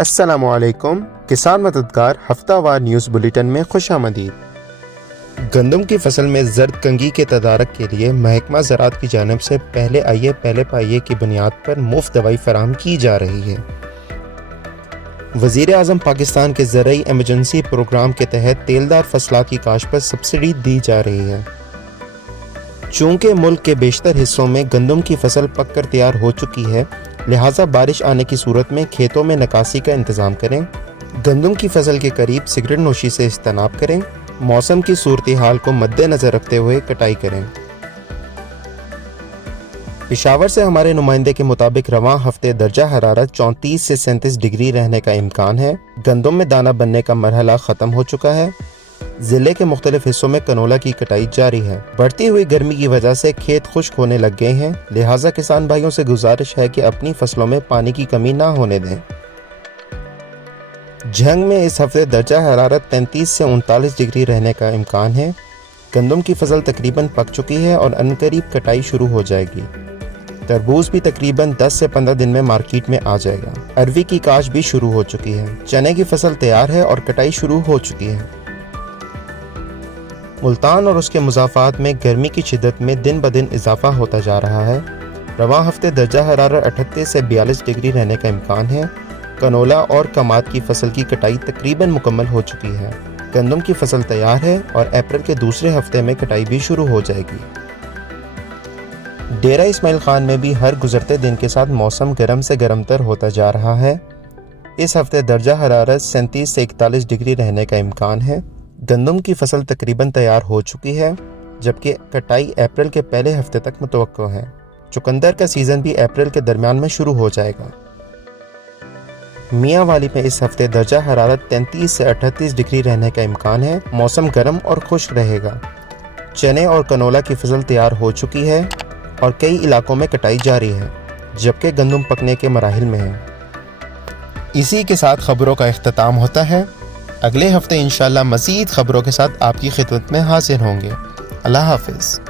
अस्सलामुअलैकुम। किसान मददगार हफ्तावार न्यूज़ बुलेटिन में खुशामदीद। गंदम की फसल में जर्द कंगी के तदारक के लिए महकमा ज़राअत की जानिब से पहले आइए पहले पाइए की बुनियाद पर मुफ्त दवाई फराहम की जा रही है। वज़ीर आज़म पाकिस्तान के ज़रई एमरजेंसी प्रोग्राम के तहत तेलदार फसलात की काश पर सब्सिडी दी जा रही है। चूँकि मुल्क के बेशतर हिस्सों में गंदम की फसल पक कर तैयार हो चुकी है, लिहाजा बारिश आने की सूरत में खेतों में निकासी का इंतज़ाम करें। गंदम की फसल के करीब सिगरेट नोशी से इज्तनाब करें। मौसम की सूरत हाल को मद्देनज़र रखते हुए कटाई करें। पेशावर से हमारे नुमाइंदे के मुताबिक रवां हफ्ते दर्जा हरारत 34 से 37 डिग्री रहने का इम्कान है। गंदम में दाना बनने का मरहला ख़त्म हो चुका है। ज़िले के मुख्तलिफ हिस्सों में कनोला की कटाई जारी है। बढ़ती हुई गर्मी की वजह से खेत खुश्क होने लग गए हैं, लिहाजा किसान भाइयों से गुजारिश है कि अपनी फसलों में पानी की कमी ना होने दें। झंग में इस हफ्ते दर्जा हरारत 33 से 39 डिग्री रहने का इम्कान है। गंदम की फसल तकरीबन पक चुकी है और अनकरीब कटाई शुरू हो जाएगी। तरबूज भी तकरीबन 10 से 15 दिन में मार्केट में आ जाएगा। अरवी की काश भी शुरू हो चुकी है। चने की फसल तैयार है और कटाई शुरू हो चुकी है। मुल्तान और उसके मुज़ाफ़ात में गर्मी की शिद्दत में दिन ब दिन इजाफा होता जा रहा है। रवां हफ्ते दर्जा हरारत 38 से 42 डिग्री रहने का इम्कान है। कनोला और कमाद की फसल की कटाई तकरीबन मुकम्मल हो चुकी है। गंदम की फसल तैयार है और अप्रैल के दूसरे हफ्ते में कटाई भी शुरू हो जाएगी। डेरा इस्माइल खान में भी हर गुजरते दिन के साथ मौसम गर्म से गर्म तर होता जा रहा है। इस हफ्ते दर्जा हरारत 37 से 41 डिग्री रहने का इम्कान है। गंदम की फसल तकरीबन तैयार हो चुकी है, जबकि कटाई अप्रैल के पहले हफ्ते तक मुतवक्को है। चुकंदर का सीज़न भी अप्रैल के दरमियान में शुरू हो जाएगा। मियाँ वाली में इस हफ्ते दर्जा हरारत 33 से 38 डिग्री रहने का इम्कान है। मौसम गर्म और खुश्क रहेगा। चने और कनोला की फसल तैयार हो चुकी है और कई इलाकों में कटाई जारी है, जबकि गंदम पकने के मराहिल में है। इसी के साथ खबरों का इख्तिताम होता है। अगले हफ्ते इंशाअल्लाह मज़ीद खबरों के साथ आपकी खिदमत में हाजिर होंगे। अल्लाह हाफ़िज़।